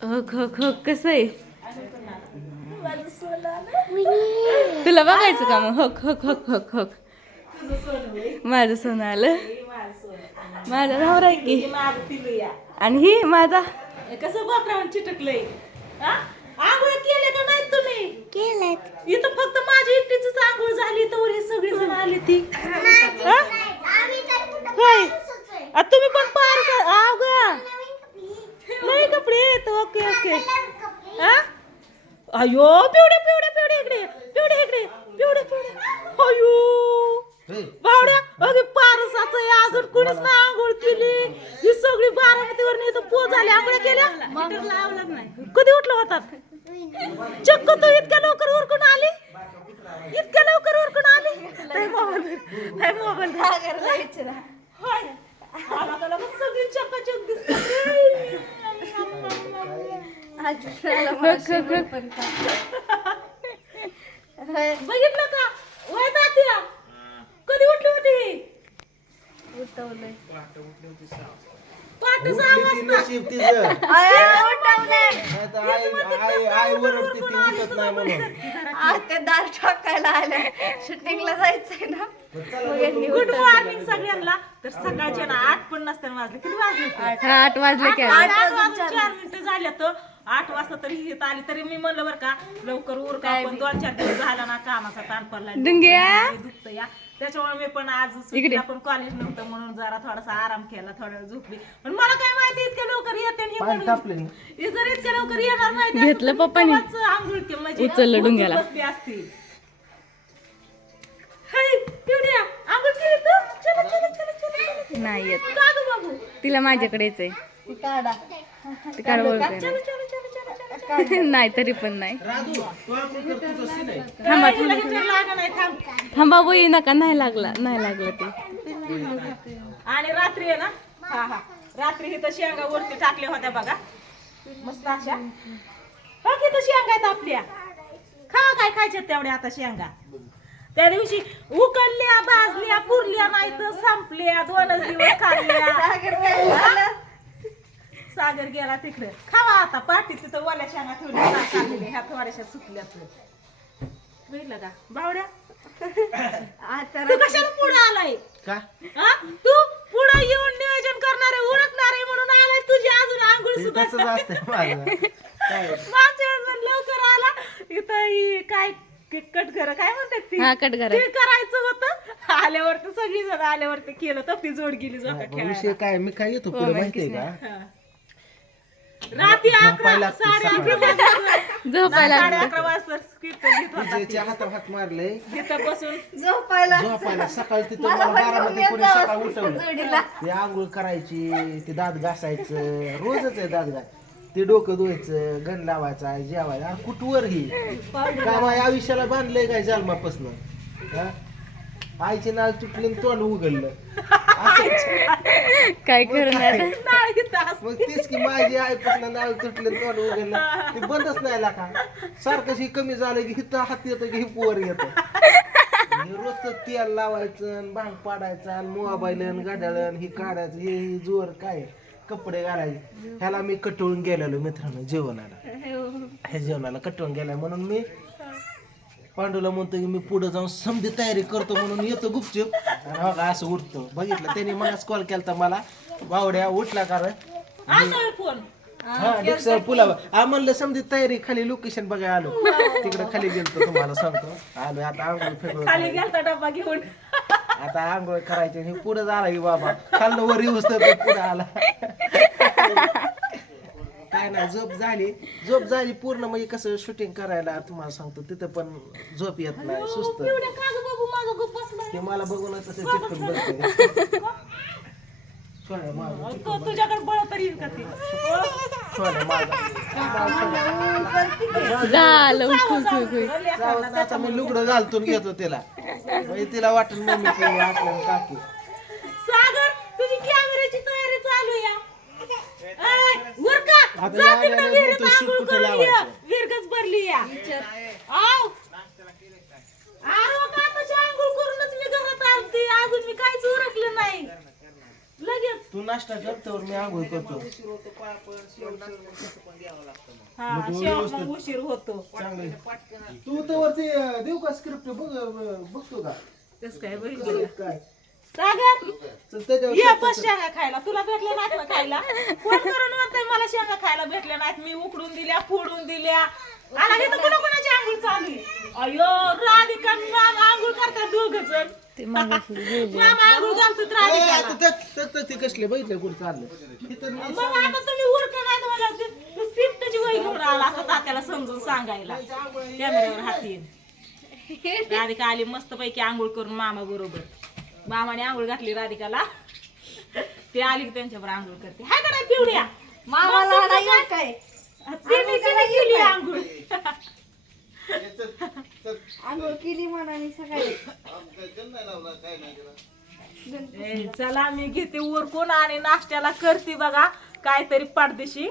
हक हक हक कसं आहे? तुला बघायचं का मग? हक हक हक हक हक. माझं सोनं आलं. माझा नवरा आहे की? आणि ही माझा? कसं बापरावून चिटकलंय? हा? आंघोळ केले का नाही तुम्ही? केलेत इथं फक्त माझी एकटीच आंघोळ झाली तर सगळी जण आली ती हा? होय आ, तुम्ही पण पार आव ग नाही कपडे आहेत ओके ओके हा अयो पिवड्या पिवड्या पिवड्या इकडे पिवड्या इकडे पिवड्या पिवड्या अयो. बावड्या अगे पारसाचं आहे अजून कुणीच नाही आंघोळ केली. ही सगळी बारामतीवर नाही तर पो झाली आंघोळ केल्या? कधी उठलं होतात? चक्क तू इतक्या लवकर उरकून आली इतक्या लवकर उरकून आली काय मोबाईल काय मोबाईल होय आला त्याला मग सगळी चक्काचक दिसते हक हक हक बघितलं का? वय तात्या कधी उठली होती? पहाटे सहा वाजता. नशीब तिचं. नाही तर आई आई आई ओरडते ती उठत नाही म्हणून. ते दार ठोकायला आले शूटिंगला जायचंय ना. गुड मॉर्निंग सगळ्यांना. तर सकाळचे ना आठ पण नसताना वाजले. किती वाजले आठ वाजले की आठ आठ. वाजून चार मिनिटं झाले तर आठ वाजता तरी इथं आली तरी मी म्हणलं बरं का लवकर उर का पण दोन चार दिवस झाला ना कामाचा ताण पडला डुंग्या. दुखत या त्याच्यामुळे मी पण आज सुट्टीला पण कॉलेज नव्हतं म्हणून जरा थोडासा आराम केला थोडा वेळ झोपली पण मला काय माहिती इतक्या लवकर येते आणि हे पाणी म्हणून. तापले हे जर इतक्या लवकर येणार माहिती असतं घेतलं पप्पानी. तेव्हाच आंघोळ केली, म्हणजे उचललं उचलून डुंग्याला. बसली असती हाय, पिवड्या, आंघोळ केली तू? चला, चला, चला, चला, चला. नाही येत का गं बाबू? तिला माझ्याकडे यायचंय काढा ती काढ बोलते चला, चला, चला, चला, चला. नाही तरी पण नाही. थांबा थांब. थांबा. वही नका नाही लागला नाही लागलं ते. आणि रात्री आहे ना? हा हा. रात्री इथं शेंगा वरती टाकल्या होत्या बघा. मस्त अशा. बघ इथं शेंगा आहेत आपल्या. खा काय खायच्या तेवढ्या आता शेंगा त्या दिवशी उकडल्या भाजल्या पुरल्या नाही तर संपल्या. दोनच दिवस खाल्ल्या. सागर गेला तिकडे. खावा आता पाठी तिथं ओल्या ठेवल्या ह्या थोड्याशा सुकल्या बघितलं का? बावड्या? तू कशाला पुढे आलाय? का? हा? तू पुढे येऊन नियोजन करणारे ओळखणारे म्हणून आलाय तुझी अजून आंघोळ ते सुद्धा तसंच असतंय माझं. काय? मागच्या वेळेस पण लवकर आला. इथं ही काय कट कर काय म्हणतात ती? हा कट करा ते करायचं होतं. आल्यावरती सगळी जण आल्यावरती केलं तर ती जोड गेली जोका मग विषय खेळायला काय? मी काय येतो पुढे माहितीये का? हा. रात्री झोपायला अकरा लागतं साडे सकाळी. अकरा वाजता झोपायला साडे अकरा वाजता स्किट लिहित होता विजयच्या हातात हात मारले. तिथं बसून झोपायला झोपायला सकाळी तिथं मला बारामध्ये कोणी सकाळी उठवलं. ते आंघोळ करायची ते दात घासायचं रोजच आहे दात घास. ते डोकं धुवायचं गण लावायचा जेवायचं. अरे कुठवर ही? का माझ्या आयुष्याला बांधलंय काय जन्मापासनं आईचे नाळ तुटले तोंड उघडलं. काय करणार. मग तेच की माझी आईपासून नाळ तुटले आणि तोंड उघडलं. ते बंदच नाही लाका. सारखं ही कमी झालं की हिथं हात येतं की ही पोर येतं. हे रोजचं तेल लावायचं आणि भांग पाडायचं आणि मोबाईल आणि गाड्याला ही काढायचं हे ही जोर काय? कपडे घालायचे. ह्याला मी कटवून गेलेलो मित्रांनो जेवणाला. ह्या जेवणाला कटवून गेलाय म्हणून मी पांडूला म्हणतो की मी पुढे जाऊन समधी तयारी करतो म्हणून येतो गुपचूप. आणि हो का असं उठतो. बघितलं त्याने मलाच कॉल केलता मला. बावड्या उठला कारण फोन हा डिक्सर पुलावर आ म्हणलं समधी तयारी खाली लोकेशन बघाय आलो. तिकडे खाली गेलतो तुम्हाला सांगतो. आलो आता आंघोळ फेकलो खाली गेलता डब्बा घेऊन. आता आंघोळ करायची पुढे झाला की बाबा. खाल्लं वर येऊस तर पुढे आला. काय नाही झोप झाली. झोप झाली पूर्ण म्हणजे कसं शूटिंग करायला तुम्हाला सांगतो तिथं पण झोप येत नाही सुस्त. ते मला बघून तसं चिटकून बसते माझा तुझ्याकडे बळ तरी येईल का ती? सोन्या माझा झालं. मी लुगडं घालतून घेतो तिला. म्हणजे तिला वाटून मम्मी काकी आता जा या तिकडे विहिरीत आंघोळ कुठं करून ये. लावायचं? भरली या. आव. आहो का आताची आंघोळ करूनच मी घरात आलती. अजून मी काहीच उरकलं नाही. लगेच. तू नाश्ता कर तर मी आंघोळ करतो. मग तसं मग हा मग उशीर होतो. चांगलं तू तर वरती देऊ का स्क्रिप्ट बघ बघतो का? कस काय बघितलं? काय? सागर चल त्याच्यावर ये बस. शेंगा खायला. तुला भेटल्या नाहीत ना खायला? फोन करून म्हणताय मला शेंगा खायला भेटल्या नाहीत? मी उकडून दिल्या फोडून दिल्या. इथं कोणा कोणाची आंघोळ चालू आहे? अयो राधिका आणि मामा आंघोळ करतात दोघ जण ते मामा आंघोळ घालतात राधिकाला. ते कसले बघितलं कुठं चाललं. इथं मी मग आता तुम्ही उरक नाही तुम्हाला स्क्रिप्टची वही घेऊन आला आता तात्याला समजून सांगायला. कॅमेऱ्यावर हात येईल. राधिका आली मस्त पैकी आंघोळ करून मामा बरोबर. मामाने आंघोळ घातली राधिकाला. ते आली की त्यांच्यावर आंघोळ करते. हाय का नाही पिवड्या. मामाला नाही. काय तिने तिने केली आंघोळ. आंघोळ केली म्हणाने सकाळी. ए, चला मी घेते. उरकून आणि नाश्त्याला करते बघा. काहीतरी पाडदेशी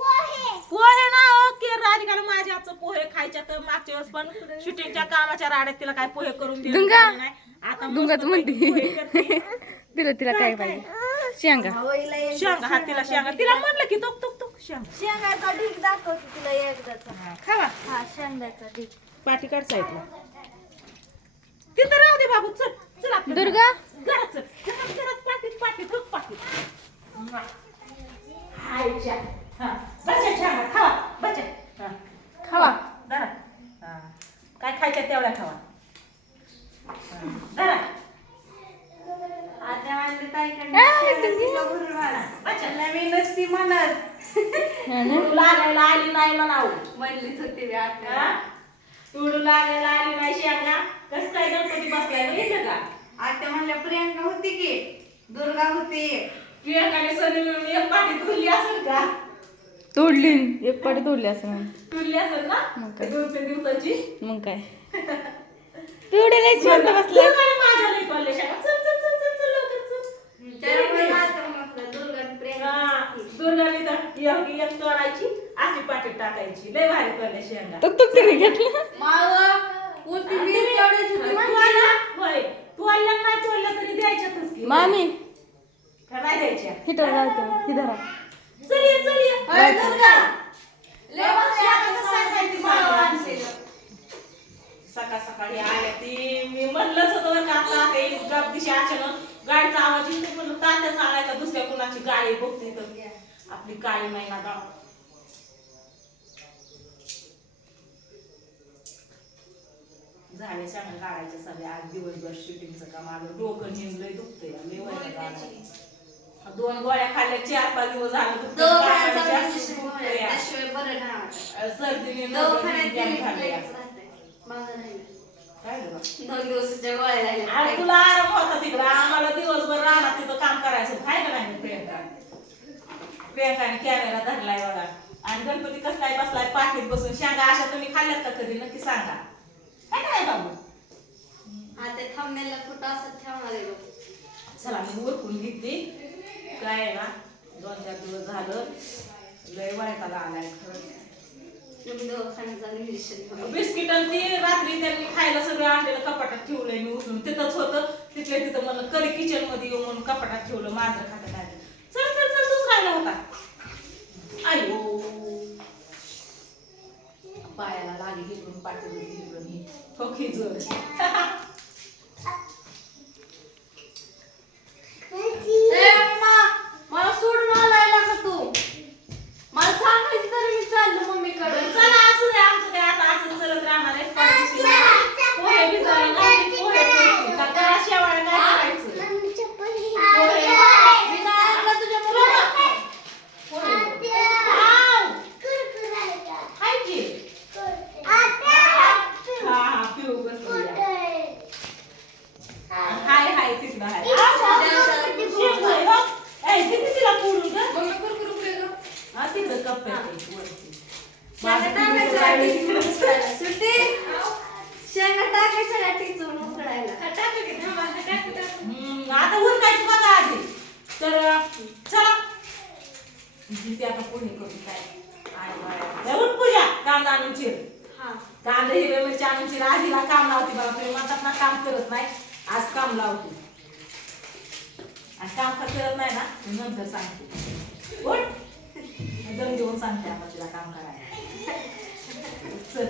पोहे. ना ओके राधिकाला माझ्या हातचं पोहे खायच्या तर मागच्या वेळेस पण शूटिंगच्या कामाच्या राड्यात तिला काय पोहे करून दिले दुंगा. नाही. आता करते. म्हणते. तिला तिला काय पाहिजे? शेंगा. शेंगा. हा तिला शेंगा तिला म्हणलं की तुक तुक तुक शेंगा. शेंगाचा ढीक दाखवते तिला एकदाचा. हा, खावा. हा शेंगाचा ढीक पाठी काढ साईडला तिथं राहू दे बाबू चल चल आपलं दुर्गा? घरात चल. घरात घरात पाठीत पाठीत बघ पाठीत हायच्या हा बच्चा छान खावा बच्चा हा खावा धरा. हा काय खायच्या तेवढ्या खावा. धरा. आता म्हणते ताईकडे मी नसती म्हणत. तुडू लागायला आली नाही म्हणावं म्हणलीच होती मी आता? तुडू लागायला आली नाही शेंगा. कसं काय गणपती बसलाय बघितलं का? आता म्हणल्या प्रियांका होती की दुर्गा होती. प्रियंकाने सनी मिळून एक पाठी तुरली असेल का? तोडली. एक पाटी तोडली असं. तुरली असेल ना? मग काय? दोन तीन दिवसाची? मग काय? तेवढे नाही शांत हा, पाठी टाकायची. लय भारी कॉलेज शेंगा तुक तुक घेतलं? माव? होय. नाही तोडल्या तरी द्यायच्यातच की. मामी. द्यायच्या? हिटर घालते चल ये ये अरे दुर्गा लय. सकाळ सकाळी आल्या ती. मी म्हणलंच होतं बरं का आता आता गप दिशी अचानक गाडीचा आवाज येतो म्हणलं तात्याच आलाय का दुसऱ्या कुणाची गाडी बघते तर आपली काळी महिना गाव झाले सांगा काढायचे सगळे आज दिवसभर शूटिंगचं काम आलं. डोकं नेमलंय दुखतंय. लय वैताग आलाय. दोन गोळ्या खाल्ल्या चार पाच दिवस झालं. त्याशिवाय बरं नाही वाटत. सर्दीने? दोन दिवसाच्या गोळ्या. तुला आराम होता तिकडं. आम्हाला दिवसभर राहणार तिथं काम करायचं. काय का नाही प्रियंका? प्रियंकाने कॅमेरा धरलाय बघा. आणि गणपती कसलाय बसलाय पाठीत बसून. शेंगा अशा तुम्ही खाल्ल्यात का कधी? नक्की सांगा. काय काय बाबू? हा, ते thumbnail ला कुठं असं ठेवणार आहे. चला मी उरकून घेतली काय आहे ना दोन चार दिवस झालं लय वैताला आलाय खरं. बिस्किट ती रात्री त्यांनी खायला सगळं आणलेलं कपाटात ठेवलंय मी उचलून. तिथंच होतं तिथल्या तिथं म्हणलं कधी किचनमध्ये येऊ म्हणून कपाटात ठेवलं माझं खातं काय चल चल चल तूच राहिला होता. अयो पायाला लागे इकडून पाठी इकडून ही ठोकी जोर ए, अम्मा, मला सोडून आलाय का तू मला सांगायचं तरी मी चाललो मम्मीकडे चला असू दे आमचं काय आता असं चलत राहणार आहे पाठीशी. पोहे भिजायला घातले, पोहे करते. का जरा शेवाळ्या काय करायचं पोहे मी नाही ऐकलं तुझ्या मुलाला. आव! हाय की? हा, हा, पिऊ बसली आहे. हाय, हाय, तिकडं हाय. आव, आव, शेंग आहे, हो. ए, किती तिला फोडून गं? मम्मी कुरकुर पुढे गं. हा, तिकडं कप्प्यात आहे, वरती. शेंगा माझं टाकायचं तिकडं नाही, राहिली. टिचून उकळायला. सुट्टी. शेंगा टाकायचं नाही, टिचून उकळायला. हम्म, आता उरकायचं बघा आधी तर अं, चला जिथे आता पुढे करू काय आणि बाया. ए, उठ पूजा कांदा आणून चिर हा. कांदा हिरव्या मिरची आणून चिर आजीला काम लावते बघा तुम्ही म्हणतात ना काम करत नाही. आज काम लावते. आणि काम करत नाही ना नंतर सांगते. उठ. दम देऊन सांगते आपण तिला काम करायला. चल.